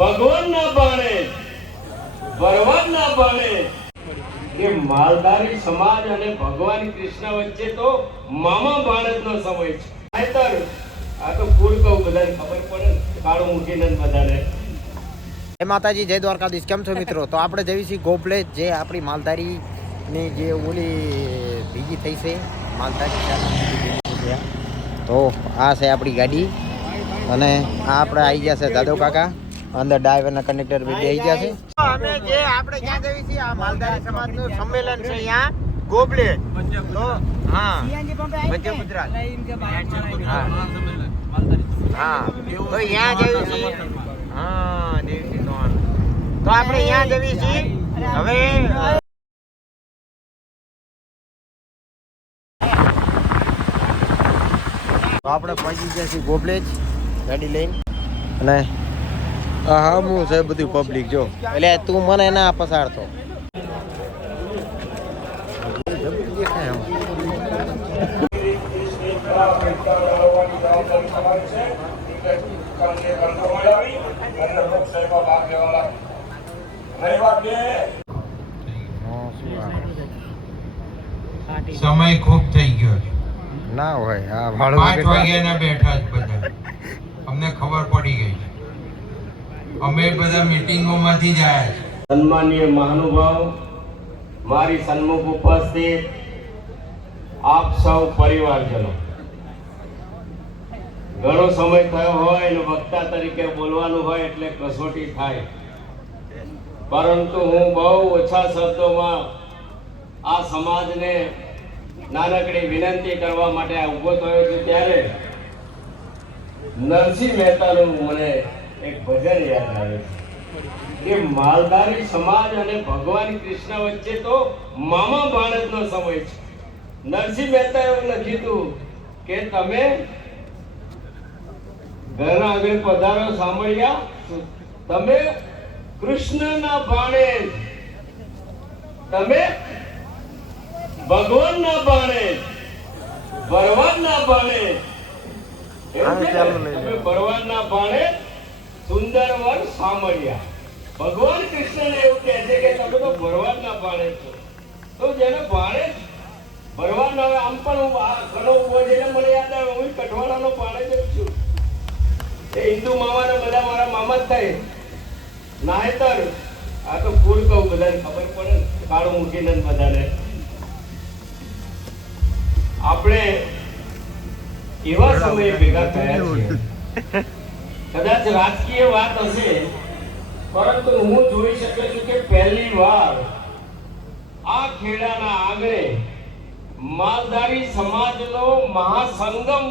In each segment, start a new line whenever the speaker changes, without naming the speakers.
ભગવાનના બાણે ભરવાડના ભાણે એ માલધારી સમાજ અને ભગવાન કૃષ્ણ વચ્ચે તો મામા ભાણેજનો સમય છે. નહીંતર આ તો ફૂલ કહું બધાને ખબર પડે ને, કાળું મૂકીને બધાને.
જય માતાજી જય દ્વારકાધીશ. કેમ છો મિત્રો? તો આપણે જઈએ છીએ ગોપલે જે આપણી માલધારીની જે ઓલી ભીગી થઈ છે માલધારી. તો આ છે આપણી ગાડી. અને આ આપણે આવી ગયા છે દાદો કાકા. અંદર ડ્રાઈવર ના કનેક્ટર બી બેસી ગયા છે. અમે જે આપણે ક્યાં જઈએ છીએ આ માલધારી સમાજનું સંમેલન છે અહીંયા ગોબલે તો હા. મધ્ય ગુજરાત. હા. હા તો અહીંયા જઈએ છીએ. હા દેવી નોન. તો આપણે અહીંયા જઈએ છીએ. હવે તો આપણે પહોંચી ગયા છીએ ગોબલેજ ગાડી લઈને. અને હા હું છે બધું પબ્લિક જો એટલે તું મને ના પસાડતો દેખાય આમાં. હા, શું આ?
સમય ખૂબ થઈ ગયો છે
ના હોય હા ભાડું?
વાગ્યાના બેઠા જ બધા અમને ખબર પડી ગઈ છે અમે બધા મીટિંગોમાંથી જાય
સન્માનીય મહાનુભાવ, મારી સન્મુખ ઉપસ્થિત, આપ સૌ પરિવારજનો. ઘણો સમય થયો હોય અને વક્તા તરીકે બોલવાનું હોય એટલે કસોટી થાય. પરંતુ હું બહુ ઓછા શબ્દોમાં આ સમાજને નાનકડી વિનંતી કરવા માટે ઊભો થયો છું ત્યારે નરસિંહ મહેતાનું મને એક ભજન યાદ આવે છે કે માલધારી સમાજ અને ભગવાન કૃષ્ણ વચ્ચે તો મામા ભારતનો સમય છે. નરસિંહ મહેતા એવું લખ્યું કે તમે ઘર આગળ પધારો સાંભળ્યા? તમે કૃષ્ણના ભાણેજ તમે ભગવાનના ભાણેજ ભરવાનના ભાણેજ એવું છે ને?
ચાલો
તમે ભરવાડના ભાણેજ સુંદર વર સાંભળ્યા ભગવાન કૃષ્ણ એવું કહે છે કે તમે તો ભરવાડના ભાણેજ છો. તો જેને ભાણેજ ભરવાડના હવે આમ પણ હું ઘણો ઊભો જઈને મને યાદ આવે હું કઠવાડાનો ભાણેજ જ છું. એ હિન્દુ મામાને બધા મારા મામા જ થાય. નાહેતર. આ તો ફૂલ કહું બધાને ખબર પડે ને, કાળું મૂકીને બધાને. આપણે એવા સમયે ભેગા થયા છીએ. કદાચ રાજકીય વાત હશે, પરંતુ હું જોઈ શકું છું કે પહેલી વાર આ ખેડાના આંગણે માલધારી સમાજનો મહાસંગમ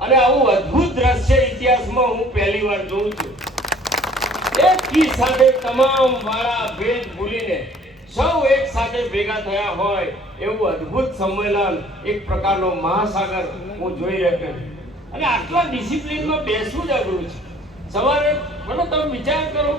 અને આવું અદ્ભુત દ્રશ્ય ઇતિહાસમાં હું પહેલી વાર જોઉં છું. એક સાથે તમામ વાળા ભેદ ભૂલીને સૌ એક સાથે ભેગા થયા હોય એવું અદ્ભુત સંમેલન એક પ્રકારનો મહાસાગર હું જોઈ રહ્યો અને આટલા ડિસિપ્લિનમાં બેસવું જ અઘરું છે. સવારે મને તમે વિચાર કરો.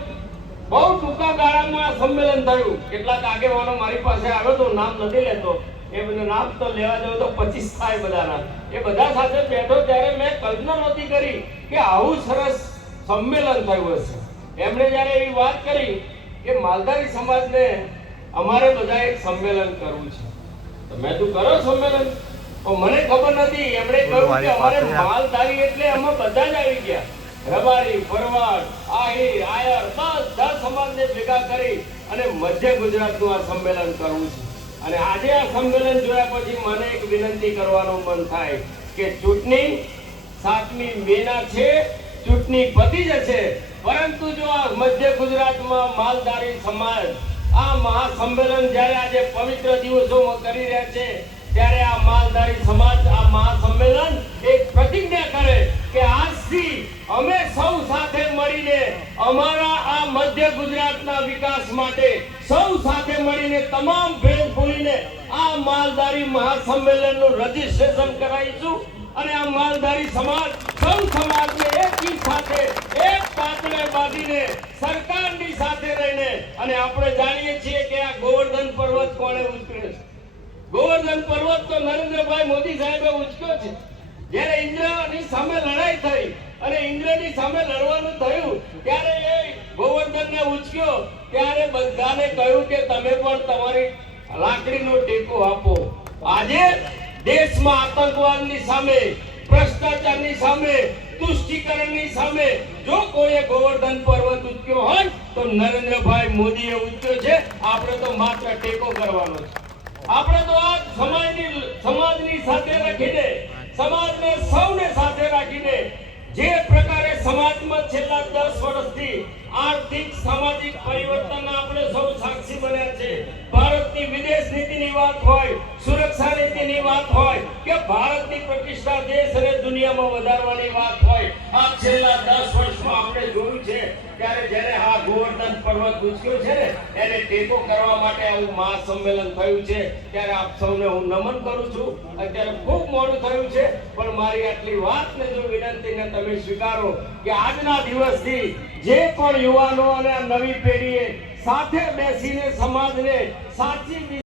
બહુ ટૂંકા ગાળામાં આ સંમેલન થયું. કેટલાક આગેવાનો મારી પાસે આવ્યો તો નામ નથી લેતો. એ મને નામ તો લેવા જવું તો પચીસ થાય બધાના. એ બધા સાથે બેઠો ત્યારે મેં કલ્પના નહોતી કરી કે આવું સરસ સંમેલન થયું હશે. એમણે જ્યારે એવી વાત કરી કે માલધારી સમાજને અમારે બધા એક સંમેલન કરવું છે. તો મેં તું કરો સંમેલન. મને ખબર નથી એમણે કહ્યું કે અમારે માલધારી એટલે અમે બધા જ આવી ગયા. રબારી ફરવાડ આહિર, આયર બધા સમાજને ભેગા કરી અને મધ્ય ગુજરાતનું આ સંમેલન કરવું છે. અને આજે આ સંમેલન જોયા પછી મને એક વિનંતી કરવાનું મન થાય કે ચૂંટણી સાતમી મેના છે, ચૂંટણી પતી જશે. પરંતુ જો આ મધ્ય ગુજરાતમાં માલધારી સમાજ આ મહાસંમેલન જ્યારે આજે પવિત્ર દિવસોમાં કરી રહ્યા છે, ત્યારે આ માલધારી સમાજ અમારા આ મધ્ય ગુજરાતના વિકાસ માટે સૌ સાથે મળીને તમામ ભેદ ભૂલીને આ માલધારી મહાસંમેલનનું રજીસ્ટ્રેશન કરાવીશું અને આ માલધારી સમાજ, સૌ સમાજને એકી સાથે, એક પાત્રે બાંધીને સરકારની સાથે રહીને અને આપણે જાણીએ છીએ કે આ ગોવર્ધન પર્વત કોણે ઉતર્યો છે? ગોવર્ધન પર્વત તો નરેન્દ્રભાઈ મોદી સાહેબે ઉચક્યો છે. જ્યારે ઇન્દ્રની સામે લડાઈ થઈ અને ઇન્દ્રની સામે લડવાનું કહ્યું કે તમે પણ તમારી લાકડીનો ટેકો આપો. આજે દેશમાં આતંકવાદની સામે, ભ્રષ્ટાચારની સામે, તુષ્ટિકરણની સામે જો કોઈએ ગોવર્ધન પર્વત ઉચક્યો હોય, તો નરેન્દ્રભાઈ મોદીએ ઉચક્યો છે. આપણે તો માત્ર ટેકો કરવાનો છે. આપણે તો આ સમાજની સમાજની સાથે રાખીને, સમાજને સૌને સાથે રાખીને જે પ્રકારે સમાજમાં છેલ્લા દસ વર્ષથી આર્થિક, સામાજિક પરિવર્તન આપણે સૌ સાક્ષી બન્યા છે ભારતની વિદેશ નીતિની વાત હોય, સુરક્ષા નીતિની વાત હોય કે ભારતની પ્રતિષ્ઠા દેશ અને દુનિયામાં વધારવાની વાત હોય આ છેલ્લા દસ વર્ષમાં આપણે જોયું છે, ત્યારે જ્યારે આ ગોવર્ધન પર્વત ઉચક્યો છે ને, એને ટેકો કરવા માટે આવું મહાસંમેલન થયું છે, ત્યારે આપ સૌને હું નમન કરું છું. અત્યારે ખૂબ મોડું થયું છે, પણ મારી આટલી વાતને જો વિનંતીને તમે સ્વીકારો કે આજના દિવસથી જે પણ યુવાનો અને નવી પેઢીએ સાથે બેસીને સમાજને સાચી